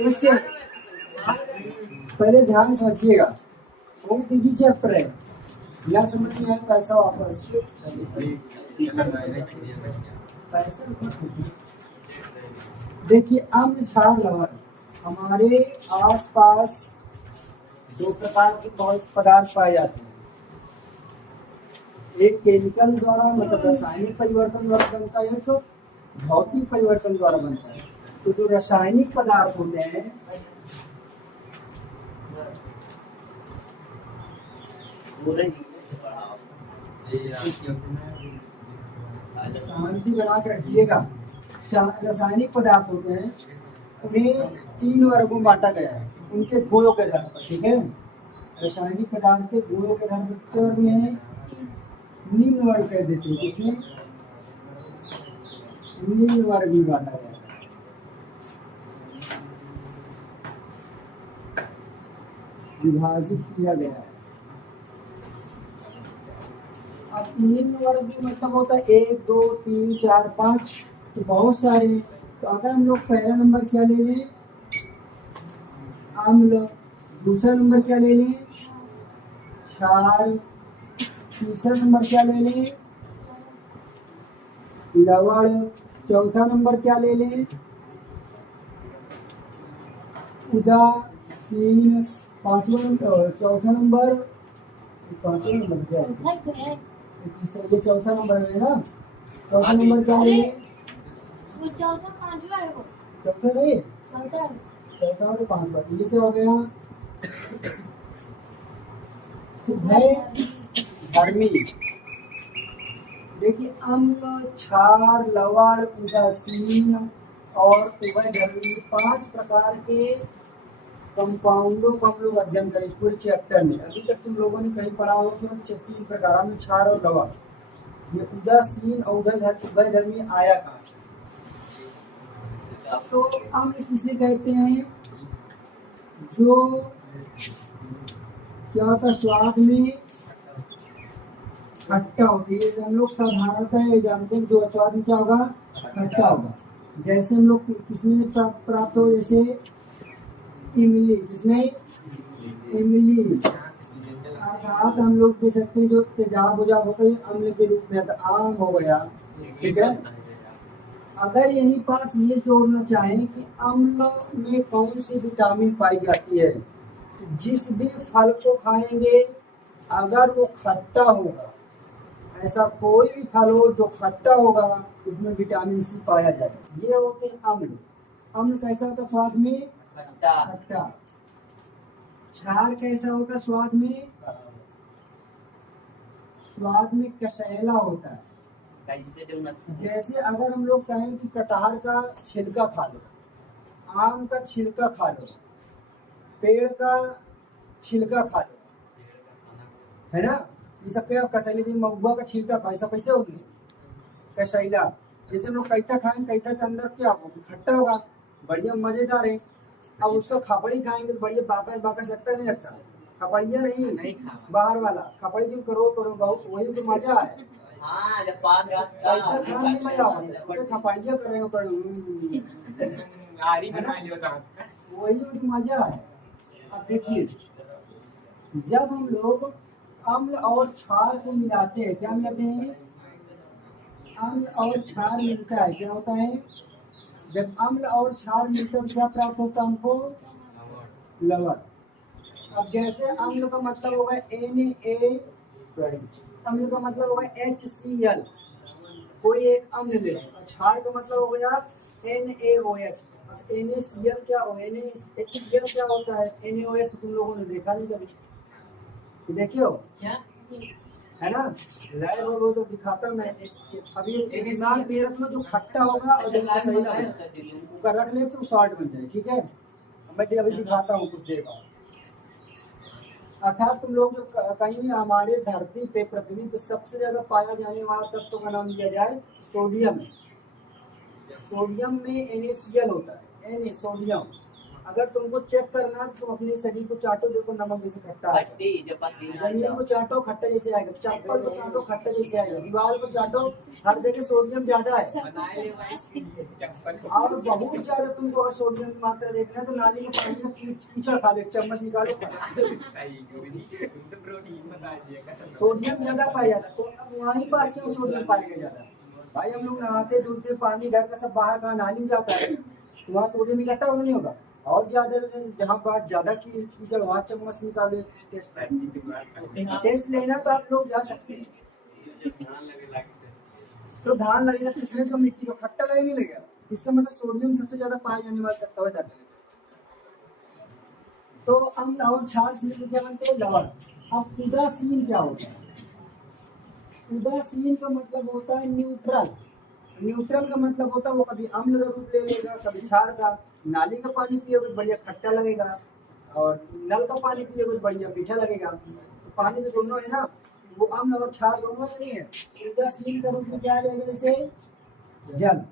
एक पहले ध्यान समझिएगा, बहुत इजी चैप्टर है, या समझ में आए पैसा वापस पैसा। देखिए अम्ल क्षार लवण, हमारे आसपास दो प्रकार के बहुत पदार्थ पाए जाते हैं। एक केमिकल द्वारा मतलब रासायनिक परिवर्तन द्वारा बनता है, तो भौतिक परिवर्तन द्वारा बनता है। तो जो रासायनिक पदार्थ होते हैं, शांति बना कर रखिएगा। रासायनिक पदार्थ होते हैं, उन्हें 3 वर्गों में बांटा गया है उनके गुणों के आधार पर। ठीक है, रासायनिक पदार्थ के गुणों के आधार पर कितने वर्ग हैं? निम्न वर्ग कह देते हैं। कितने? निम्न वर्ग में बांटा गया है। विभाजित किया गया है। अब निम्न वर्ग मतलब होता है 1 2 3 4 5, तो बहुत सारे। तो अगर हम लोग पहला नंबर क्या ले लें? अम्ल। दूसरा नंबर क्या ले लें? क्षार। तीसरा नंबर क्या ले लें? लवण। चौथा नंबर क्या ले लें? उदासीन। चौथा नंबर क्या है? ये चौथा नंबर है ना। चौथा नंबर क्या ले लें? चौथा पांचवा है वो। चौथा नहीं, चौथा और पांचवा। ये क्या हो गया? गर्मी। देखिए अम्ल, क्षार, लवण, उदासीन और उभयधर्मी 5 प्रकार के कंपाउंडों को हम लोग अध्ययन करें इस पूरे चैप्टर में। अभी तक तुम लोगों ने कहीं पढ़ा हो कि 3 प्रकार में क्षार और लवण, ये उदासीन और उभयधर्मी आया कहाँ? तो अम्ल किसे कहते हैं? जो क्या होता, स्वाद में खट्टा होती है। हम लोग साधारणतः जानते हैं जो स्वाद में क्या होगा? खट्टा होगा। जैसे हम लोग किसमें प्राप्त हो? जैसे इमली। किसमें? इमली। अर्थात हम लोग कह सकते हैं जो तेजाब बुझाब होता है अम्ल के रूप में, आम हो गया। ठीक है, अगर यही पास ये जोड़ना चाहें कि अम्ल में कौन सी विटामिन पाई जाती है, जिस भी फल को खाएंगे अगर वो खट्टा होगा, ऐसा कोई भी फल हो जो खट्टा होगा उसमें विटामिन सी पाया जाए। ये होते हैं अम्ल। अम्ल कैसा होता है? स्वाद में खट्टा। क्षार कैसा होता है? स्वाद में कसैला होता है। जैसे अगर हम लोग कहें कि कटहल का छिलका खा लो, आम का छिलका खा लो, पेड़ का छिलका खा लो, है ना, ये सब क्या कसैले? महुआ का छिलका खा, सब कैसे होगी? कसैला। जैसे हम लोग कैथा खाएंगे, कैथा के अंदर क्या होगा? खट्टा होगा, बढ़िया मजेदार है। अब उसका खपड़ी खाएंगे तो बढ़िया बाकस बाकस लगता नहीं लगता? खपड़िया नहीं बाहर वाला खपड़ी जो करो बहुत, वही तो मजा है। कैथा खाने में मजा आता, खपड़िया करें वही तो मजा है। अब देखिए, जब हम लोग अम्ल और क्षार को मिलाते हैं, क्या मिलाते हैं? अम्ल और क्षार मिलता है, क्या होता है? जब अम्ल और क्षार मिलते हैं क्या प्राप्त होता है हमको? लवण। अब जैसे अम्ल का मतलब होगा Na, अम्ल का मतलब होगा HCl, कोई एक अम्ल ले। और क्षार का मतलब हो गया NaOH। NaCl क्या हो? NaHCl क्या होता है? NaOH तुम लोगों ने देखा नहीं कभी, देखियो क्या है ना, लैब वो तो दिखाता मैं। अभी दिमाग में रख लो जो खट्टा होगा और जो कसैला होगा, रख ले तो शॉर्ट बन जाए। ठीक है, मैं अभी दिखाता हूँ कुछ देर बाद। अर्थात तुम लोग जो कहीं हमारे धरती पे, पृथ्वी पे सबसे ज्यादा पाया जाने वाला तत्व का नाम दिया जाए सोडियम। सोडियम में NaCl होता है, Na सोडियम। अगर तुमको चेक करना है तो तुम अपने शरीर को चाटो, देखो नमक जैसे खट्टा है। जमीन को चाटो खट्टा जैसे आएगा, चप्पल को चाटो खट्टा जैसे आएगा, दीवार को चाटो, हर जगह सोडियम ज्यादा है। और बहुत ज्यादा तुमको अगर सोडियम की मात्रा देखना है तो नाली में पानी में कीचड़ खा दो, चम्मच निकालो, सोडियम ज्यादा पाया जाता है। तो वहीं पास क्यों सोडियम पाया जाता है भाई? हम लोग नहाते धुलते, पानी घर का सब बाहर का नाली में जाता है, तो वहाँ सोडियम इकट्ठा हो नहीं होगा। और ज्यादा जहाँ बात ज्यादा कीचड़ वहाँ चम्मच निकालो, टेस्ट लेना तो आप लोग जा सकते हैं। तो धान लगेगा तो इसमें तो मिट्टी को खट्टा लगे नहीं लगेगा, इसका मतलब सोडियम सबसे ज्यादा पाया जाने वाला तत्व है। तो अम्ल और क्षार से मिलकर क्या बनते हैं? लवण। अब उदासीन क्या होता है? उदासीन का मतलब होता है न्यूट्रल। न्यूट्रल का मतलब होता है वो कभी अम्ल का रूप ले लेगा, कभी क्षार का। नाली का पानी पियोगे तो बढ़िया खट्टा लगेगा, और नल का पानी पियोगे तो बढ़िया मीठा लगेगा। तो पानी तो दोनों है ना, वो अम्ल और क्षार दोनों नहीं है। उदासीन का रूप में क्या आएगा? जैसे जल।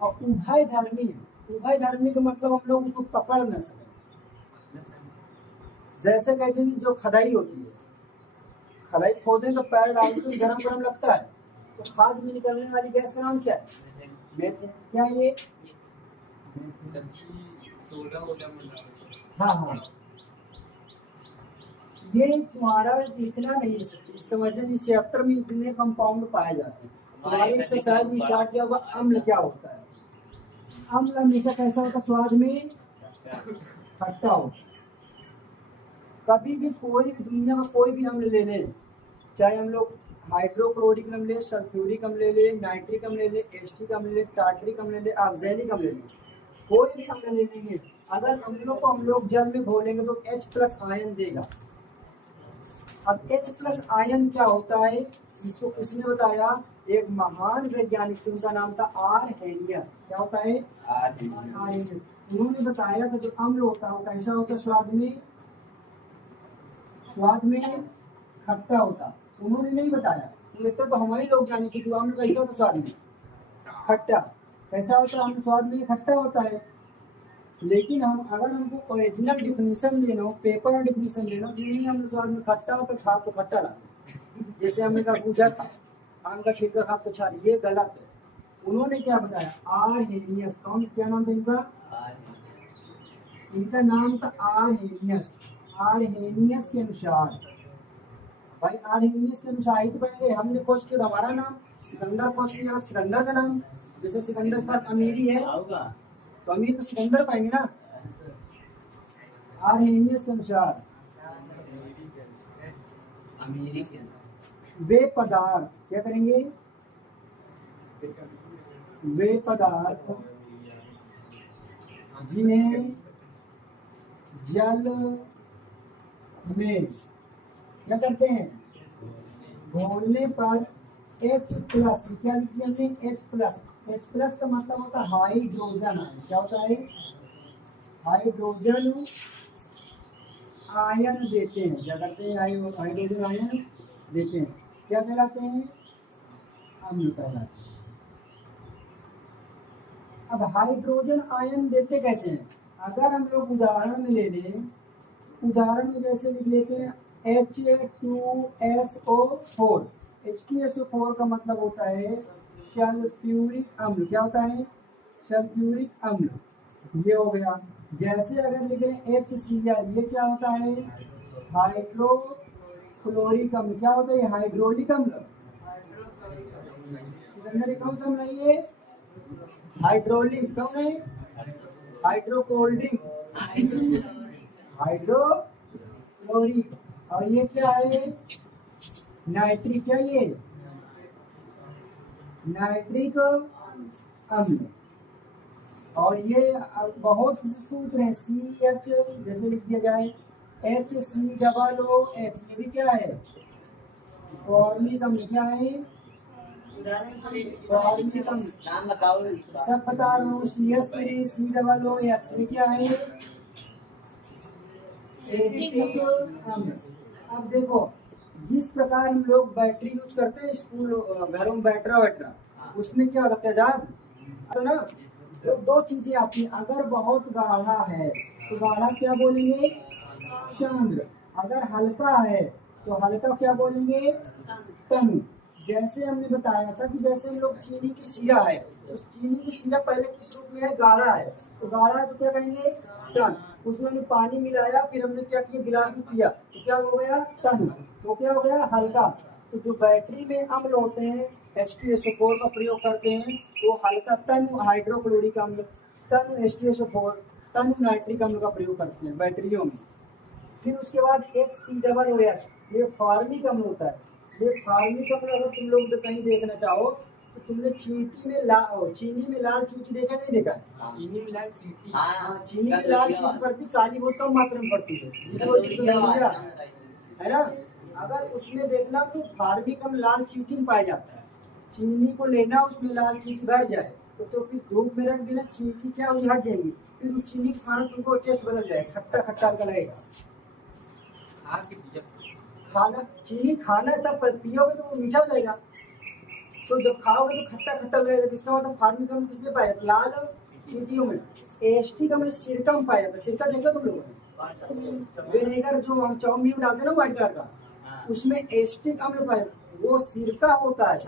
और उभय धर्मी, उभय धर्मी का मतलब हम लोग उसको पकड़ न सकें। जैसे कहते हैं जो खदाई होती है, खदाई खोदे तो पैर डालते तो गरम गरम लगता है, तो खाद में निकलने वाली गैस का नाम क्या है? मेथेन। क्या ये? हाँ हाँ, ये तुम्हारा लिखना नहीं है, सच्ची समझना। इस चैप्टर में इतने कंपाउंड पाए जाते हैं। हमारे एक्सरसाइज में स्टार्ट किया होगा अम्ल क्या होता है। अम्ल हमेशा कैसा होता है? स्वाद में खट्टा होता है। कभी भी कोई भी दुनिया में कोई भी अम्ल ले लें, चाहे हम लोग हाइड्रोक्लोरिक अम्ल ले, सल्फ्यूरिक अम्ल ले ले, नाइट्रिक अम्ल ले ले, एस्टिक अम्ल ले ले, टार्टरिक अम्ल ले ले, ऑक्सैलिक अम्ल ले ले, कोई भी अम्ल ले लेंगे, अगर अम्लों को हम लोग जल में घोलेंगे तो H+ आयन देगा। अब H+ आयन क्या होता है? इसको किसने बताया? एक महान वैज्ञानिक थे, उनका नाम था आरहेनियस। क्या होता है? आरहेनियस। उन्होंने बताया था जो अम्ल होता है वो कैसा होता है? स्वाद में खट्टा होता। उन्होंने नहीं बताया, तो हमारे लोग जाने की अम्ल कैसा होता? स्वाद में खट्टा। कैसा होता है? अम्ल स्वाद में खट्टा होता है। लेकिन हम अगर हमको ओरिजिनल डिफिनीशन लेना हो, पेपर में डिफिनीशन लेना हो, तो यही अम्ल स्वाद में खट्टा हो तो खा तो खट्टा लगा। जैसे हमने कहा गुजर था, आम का छिलका खा तो छारी, ये गलत है। उन्होंने क्या बताया? आरहेनियस। कौन? क्या नाम था इनका? इनका नाम था आरहेनियस। आरहेनियस के अनुसार, भाई आरहेनियस के अनुसार ही तो पहले हमने खोज किया, हमारा नाम सिकंदर खोज किया, सिकंदर का नाम। जैसे सिकंदर के पास अमीरी है तो अमीर तो सिकंदर पाएंगे ना। आरहेनियस के अनुसार वे पदार्थ क्या करेंगे? वे पदार्थ जिन्हें जल में क्या करते हैं? घोलने पर H+, क्या लिख दिया हमने? H+। H+ का मतलब होता है हाइड्रोजन। क्या होता है? हाइड्रोजन आयन देते हैं। क्या करते हैं? हाइड्रोजन आयन देते हैं। क्या कहलाते हैं? अम्ल कहलाते हैं। अब हाइड्रोजन आयन देते कैसे हैं? अगर हम लोग उदाहरण में ले लें, उदाहरण में जैसे लिख लेते हैं H2SO4। H2SO4 का मतलब होता है सल्फ्यूरिक अम्ल। क्या होता है? सल्फ्यूरिक अम्ल। ये हो गया। जैसे अगर लिख रहे हैं HCl, ये क्या होता है? हाइड्रोक्लोरिक अम्ल। क्या होता है? हाइड्रोलिक अम्ल। कौन सा अम्ल है ये? हाइड्रोलिक। कौन है? हाइड्रोकोल्ड्रिक, हाइड्रोक्लोरिक। और ये क्या है? नाइट्रिक। क्या ये? नाइट्रिक अम्ल। और ये बहुत से सूत्र हैं, CH जैसे लिख दिया जाए HCOOH। ये भी क्या है? फॉर्मिक अम्ल। क्या है? फॉर्मिक अम्ल। नाम बताओ। सब बता रहा हूँ। CH3COOH। ये क्या है? एसिटिक अम्ल। अब देखो, जिस प्रकार हम लोग बैटरी यूज करते हैं स्कूल घरों में, बैटरा उसमें क्या होता है? तेजाब तो ना, तो दो चीजें आती हैं। अगर बहुत गाढ़ा है तो गाढ़ा क्या बोलेंगे? चंद्र। अगर हल्का है तो हल्का क्या बोलेंगे? तनु। जैसे हमने बताया था कि जैसे हम लोग चीनी की शीरा है, तो चीनी की शीरा पहले किस रूप में है? गाढ़ा है। तो गाढ़ा है तो क्या कहेंगे? तन। उसमें हमने पानी मिलाया, फिर हमने क्या किया? गिलास में पिया, तो क्या हो गया? तन। तो क्या हो गया? हल्का। तो जो बैटरी में अम्ल होते हैं H2SO4 का प्रयोग करते हैं, तो हल्का तनु हाइड्रोक्लोरिक अम्ल, तनु H2SO4, तनु नाइट्रिक अम्ल का प्रयोग करते हैं बैटरियों में। फिर उसके बाद एक COOH, ये फार्मिक अम्ल होता है। ये फार्मिक अम्ल अगर तुम लोग तो कहीं देखना चाहो तो तुमने चींटी में चीनी में लाल चींटी देखा नहीं देखा? चीनी में लाल चींटी। हाँ, चीनी में लाल चींटी पड़ती, काली बहुत कम मात्रा में पड़ती है, जिसे वो चिकनगुनिया है ना। अगर उसमें देखना तो फार्मिक अम्ल लाल चींटी में पाया जाता है। चीनी को लेना, उसमें लाल चींटी भर जाए तो फिर धूप में रख देना, चींटी क्या हुई? हट जाएंगी। फिर उस चीनी का खाना तुमको टेस्ट बदल जाएगा, खट्टा खट्टा हल्का लगेगा। खाना चीनी खाना तब पियोगे तो वो मीठा हो जाएगा, तो जब खाओगे तो खट्टा खट्टा लगेगा। इसका मतलब फार्मिक अम्ल किसमें पाया जाता? लाल चींटियों में। एस्टिक अम्ल सिरका में पाया जाता है। सिरका देखो तुम लोग, विनेगर जो हम चाउमीन में डालते हैं ना व्हाइट कलर का, उसमें एस्टिक अम्ल पाया जाता है। वो सिरका होता है,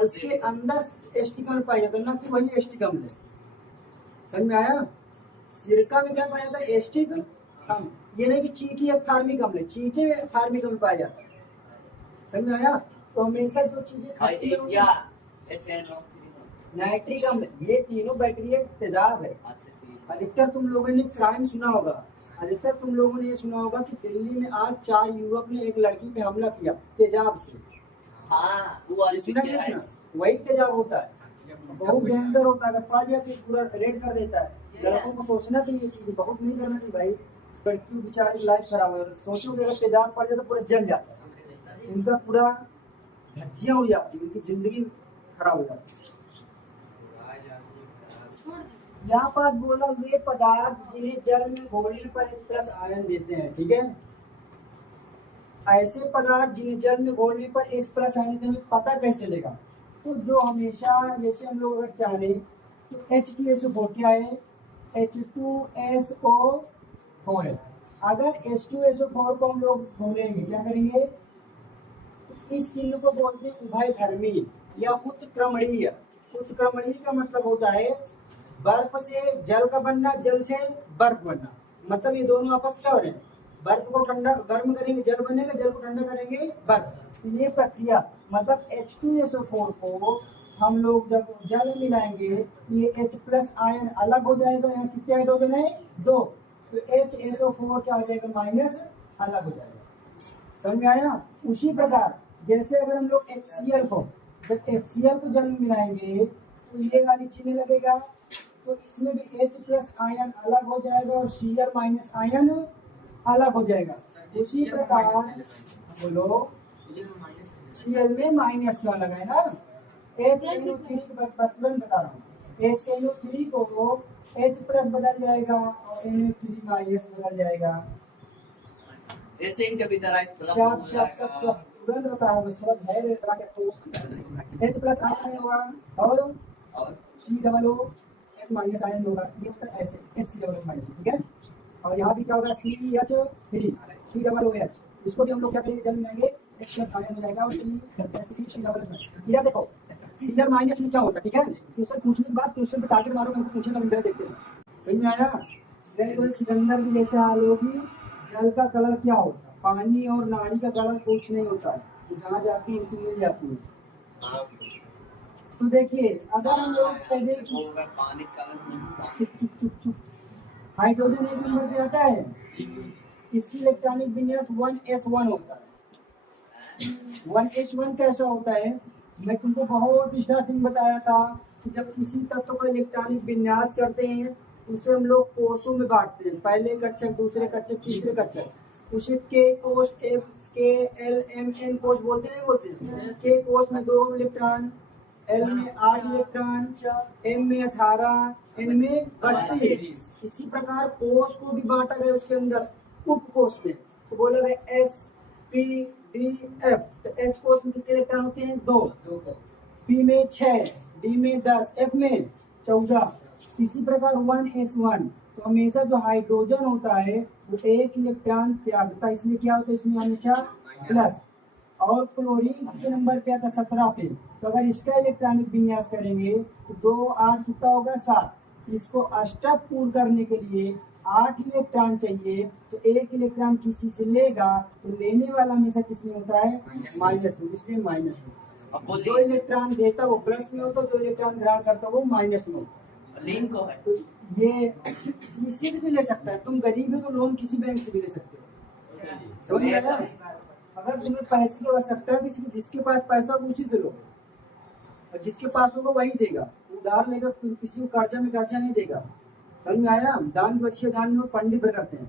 उसके अंदर एस्टिक अम्ल पाया जाता है, ना कि वही एस्टिक अम्ल है। समझ में आया? सिरका में क्या पाया जाता है? एस्टिक अम्ल। ये नहीं कि चींटी एक फार्मिक अम्ल है, चींटी में फार्मिक अम्ल पाया जाता है। समझ में आया? तो हमेशा जो चीजें खाती है नाइट्रिक अम्ल, ये तीनों बैक्टीरिया तेजाब है। अधिकतर तुम लोगों ने क्राइम सुना होगा, अधिकतर तुम लोगों ने ये सुना होगा कि दिल्ली में आज 4 युवक ने एक लड़की पे हमला किया तेजाब से। सुना क्या? सुना? वही तेजाब होता है, बहुत डेंजर होता है। अगर पा जाए तो पूरा रेड कर देता है। लड़कों को सोचना चाहिए, चीजें बहुत नहीं करना चाहिए भाई। लड़की बेचारी लाइफ खराब हो, सोचोगे अगर तेजाब पड़ जाए तो पूरा जल जाता है, उनका पूरा धज्जियां उड़ जाती है, उनकी जिंदगी खराब हो जाती है। यहाँ पर बोला वे पदार्थ जिन्हें जल में घोलने पर H+ आयन देते हैं, ठीक है। ऐसे पदार्थ जिन्हें जल में घोलने पर H+ आयन देते हैं, पता कैसे चलेगा? तो जो हमेशा जैसे हम लोग अगर चाहे तो H2SO4 क्या है? H2SO4 है। अगर H2SO4 को हम लोग घोलेंगे, क्या करेंगे? इस चिन्ह को बोलते हैं उभयधर्मी या उत्क्रमणीय। उत्क्रमणीय का मतलब होता है बर्फ से जल का बनना, जल से बर्फ बनना। मतलब ये दोनों आपस क्या हो रहे हैं? बर्फ को ठंडा गर्म करेंगे जल बनेगा, जल को ठंडा करेंगे बर्फ। ये प्रक्रिया मतलब H2SO4 को हम लोग जब जल मिलाएंगे, ये H+ आयन अलग हो जाएगा। यहाँ कितने हाइड्रोजन है? 2। तो HSO4 क्या हो जाएगा? माइनस अलग हो जाएगा। समझ में आया? उसी प्रकार जैसे अगर हम लोग HCl को, जब HCl को जल में मिलाएंगे तो ये वाली चिन्ह लगेगा, तो इसमें भी H+ आयन अलग हो जाएगा और Cl- आयन अलग हो जाएगा। उसी प्रकार बोलो, Cl में माइनस ना लगाए ना। HNO3 प्रतिबंध बता रहा हूँ, HNO3 को H+ बदल जाएगा और NO3- बदल जाएगा। सब तुरंत बता रहा हूँ, थोड़ा धैर्य लगा के। H+ आयन होगा और COO H- आयन होगा, ये होता है ऐसे HCOO-, ठीक है। और यहाँ भी क्या होगा? CH3 COOH, इसको भी हम लोग क्या करेंगे? जल मिलाएंगे, H+ आयन हो जाएगा और CH3 इधर देखो Cl- में क्या होता है, ठीक है। क्वेश्चन पूछने के बाद क्वेश्चन पे टारगेट मारो, हमको पूछने का विंडो देखते हैं। समझ में आया? कोई सिलेंडर की जैसे हाल होगी, जल का कलर क्या होता है? पानी और नाड़ी का कलर कुछ नहीं होता है, जहाँ जाती है उसी मिल जाती है। तो देखिए अगर हम लोग पहले चुप चुप चुप चुप, हाइड्रोजन 1 नंबर पे आता है, इसकी इलेक्ट्रॉनिक विन्यास 1s1 होता है। 1s1 कैसा होता है? मैं तुमको बहुत स्टार्टिंग बताया था कि जब किसी तत्व का इलेक्ट्रॉनिक विन्यास करते हैं उसे हम लोग कोषों में बांटते हैं, पहले कक्षक, दूसरे कक्षक, तीसरे कक्षक। उसे के कोष, F K L M N कोष बोलते हैं, बोलते हैं। के कोष में 2 इलेक्ट्रॉन, L में 8 इलेक्ट्रॉन, M में 18, N में 32। इसी प्रकार कोष को भी बांटा गया उसके अंदर उप कोष में, तो बोला गया S P D F। तो S कोष में कितने इलेक्ट्रॉन होते हैं? 2। P में 6, D में 10, F में 14। इसी प्रकार 1s1 तो हमेशा जो हाइड्रोजन होता है वो एक इलेक्ट्रॉन त्यागता है, इसलिए क्या होता है इसमें हमेशा प्लस। और क्लोरीन कितने नंबर पे आता है 17 पे। तो अगर इसका इलेक्ट्रॉनिक विन्यास करेंगे तो 2 8 कितना होगा 7। इसको अष्टक पूर्ण करने के लिए 8 इलेक्ट्रॉन चाहिए, तो एक इलेक्ट्रॉन किसी से लेगा तो लेने वाला हमेशा किसमें होता है माइनस में, इसलिए माइनस में। अब जो इलेक्ट्रॉन देता है वो प्लस में होता है, जो इलेक्ट्रॉन ग्रहण करता है वो माइनस में होता है। लिंक को है। तो ये किसी से भी ले सकता है, तुम गरीब हो तो लोन किसी बैंक से भी ले सकते हो, समझ में आया? अगर तुम्हें पैसे की आवश्यकता है किसी की, जिसके पास पैसा होगा उसी से लो, और जिसके पास होगा वही देगा। उधार लेकर किसी को कर्जा में कर्जा नहीं देगा, समझ में आया? दान वश्य दान में पंडित करते हैं।